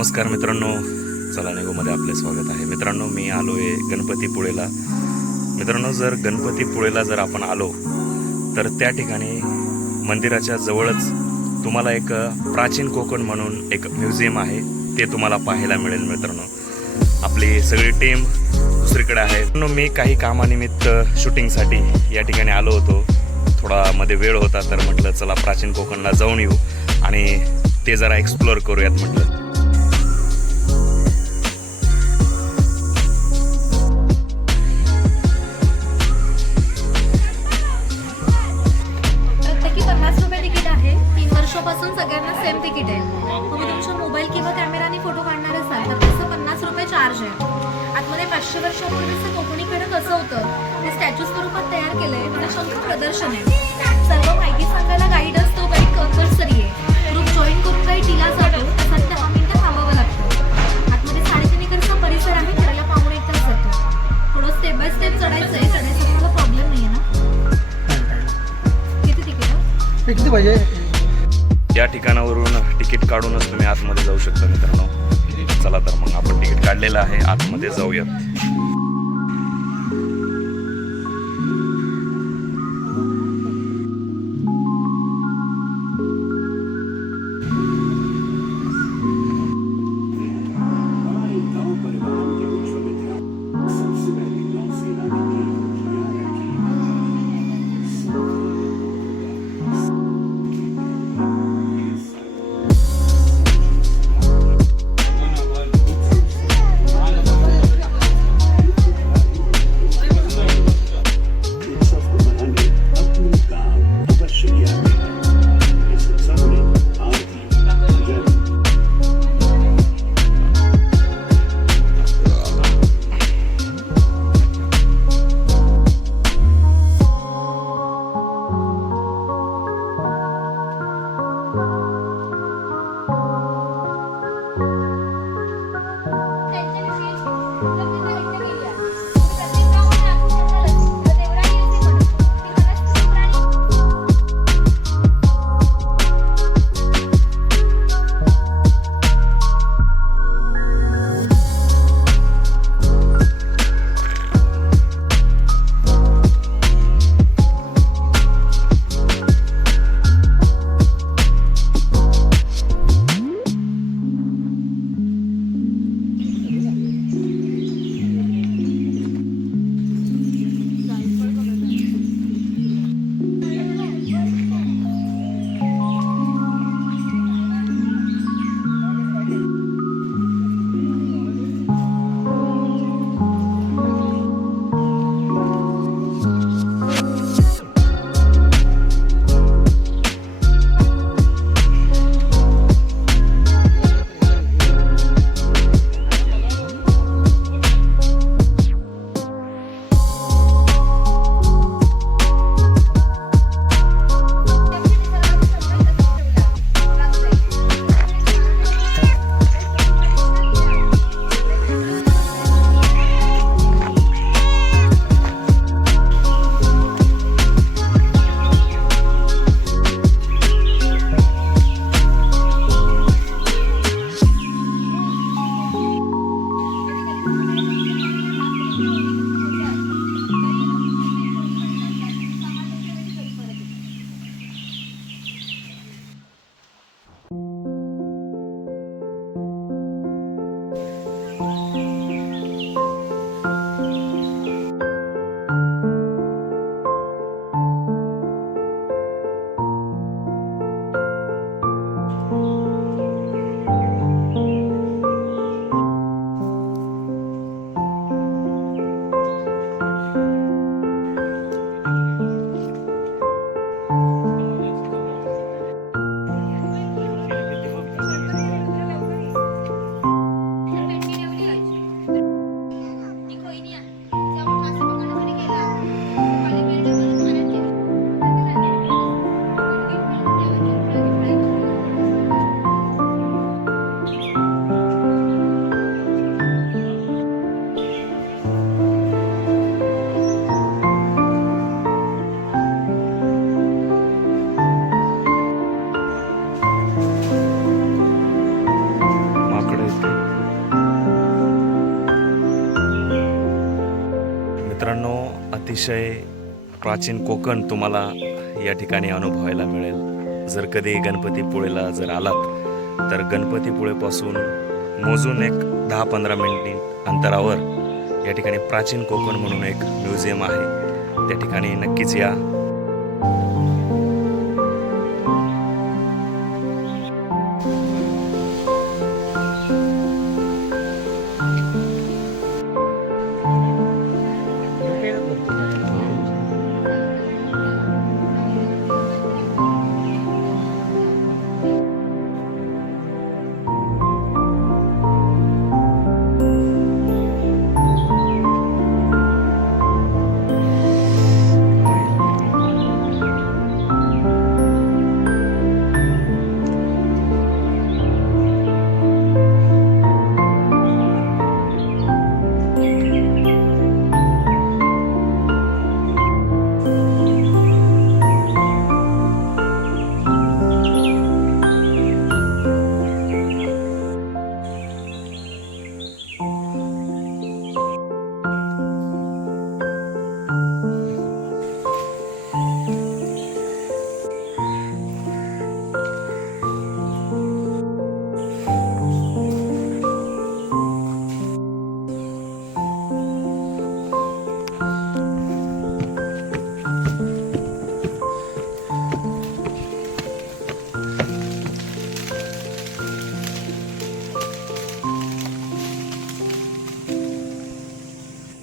नमस्कार मित्रांनो, चला निघूमध्ये आपले स्वागत आहे. मित्रांनो, मी आलो आहे गणपतीपुळेला. मित्रांनो, जर गणपतीपुळेला जर आपण आलो तर त्या ठिकाणी मंदिराच्या जवळच तुम्हाला एक प्राचीन कोकण म्हणून एक म्युझियम आहे, ते तुम्हाला पाहायला मिळेल. मित्रांनो, आपली सगळी टीम दुसरीकडे आहे. मी काही कामानिमित्त शूटिंगसाठी या ठिकाणी आलो होतो. थोडा मध्ये वेळ होता तर म्हटलं चला प्राचीन कोकणला जाऊन येऊ आणि ते जरा एक्सप्लोअर करूयात म्हटलं. पासून सगळ्यांना सेम तिकीट आहे. तुम्ही तुमच्या मोबाईल किंवा कॅमेराने फोटो काढणार असाल तर तसं 50 रुपये चार्ज आहे. आतमध्ये 500 वर्षापूर्वीचं कोकणी खेळ कसं होतं ते स्टॅच्यू स्वरूपात तयार केलंय आणि शंख प्रदर्शन आहे. सर्व माहिती सांगायला गाईड असतो, गाईड कंपल्सरी आहे. ग्रुप जॉईन करून गाईड दिला जातो. 7 मिनिटं थांबावं लागतं. आतमध्ये 3.5 एकरचा परिसर आहे. फिरायला पाहून 1 तास जातो. थोडं स्टेप बाय स्टेप चढायचं आहे. चढायचा तुम्हाला प्रॉब्लेम नाही आहे ना? किती तिकीट आहे? किती पाहिजे? या ठिकाणावरून तिकीट काढूनच तुम्ही आतमध्ये जाऊ शकता. मित्रांनो, चला तर मग आपण तिकीट काढलेलं आहे, आतमध्ये जाऊयात. अतिशय प्राचीन कोकण तुम्हाला या ठिकाणी अनुभवायला मिळेल. जर कधी गणपतीपुळेला जर आलात तर गणपतीपुळेपासून मोजून एक 10-15 मिनिट अंतरावर या ठिकाणी प्राचीन कोकण म्हणून एक म्युझियम आहे. त्या ठिकाणी नक्कीच या.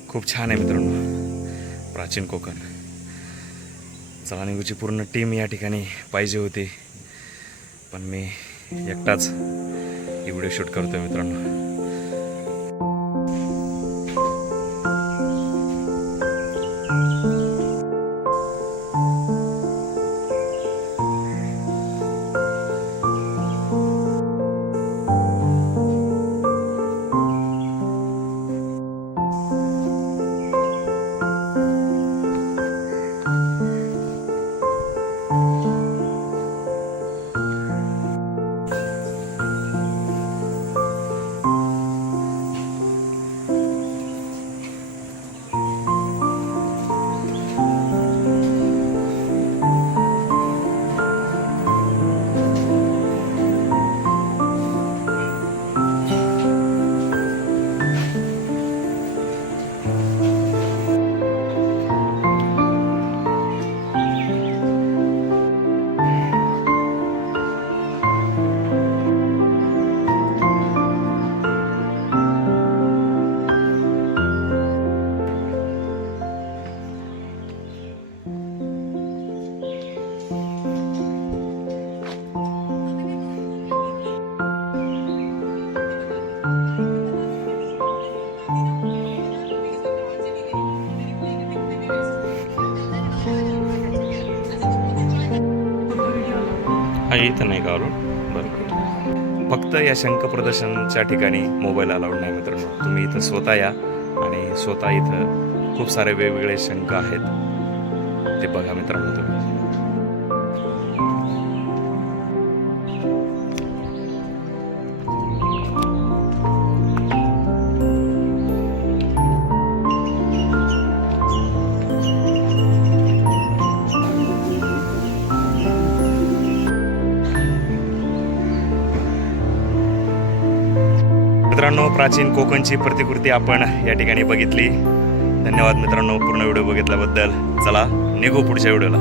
खूप छान आहे मित्रांनो प्राचीन कोकण. चला निघूची पूर्ण टीम या ठिकाणी पाहिजे होती, पण मी एकटाच ही व्हिडिओ शूट करतोय मित्रांनो. हा इथं नाही का अरुण? बरं. फक्त या शंख प्रदर्शनच्या ठिकाणी मोबाईल अलाउड नाही मित्रांनो. तुम्ही इथं स्वतः या आणि स्वतः इथं खूप सारे वेगवेगळे शंख आहेत ते बघा मित्रांनो तुम्ही. मित्रांनो प्राचीन कोकणची प्रतिकृती आपण या ठिकाणी बघितली. धन्यवाद मित्रांनो पूर्ण व्हिडिओ बघितल्याबद्दल. चला निघू पुढच्या व्हिडिओला.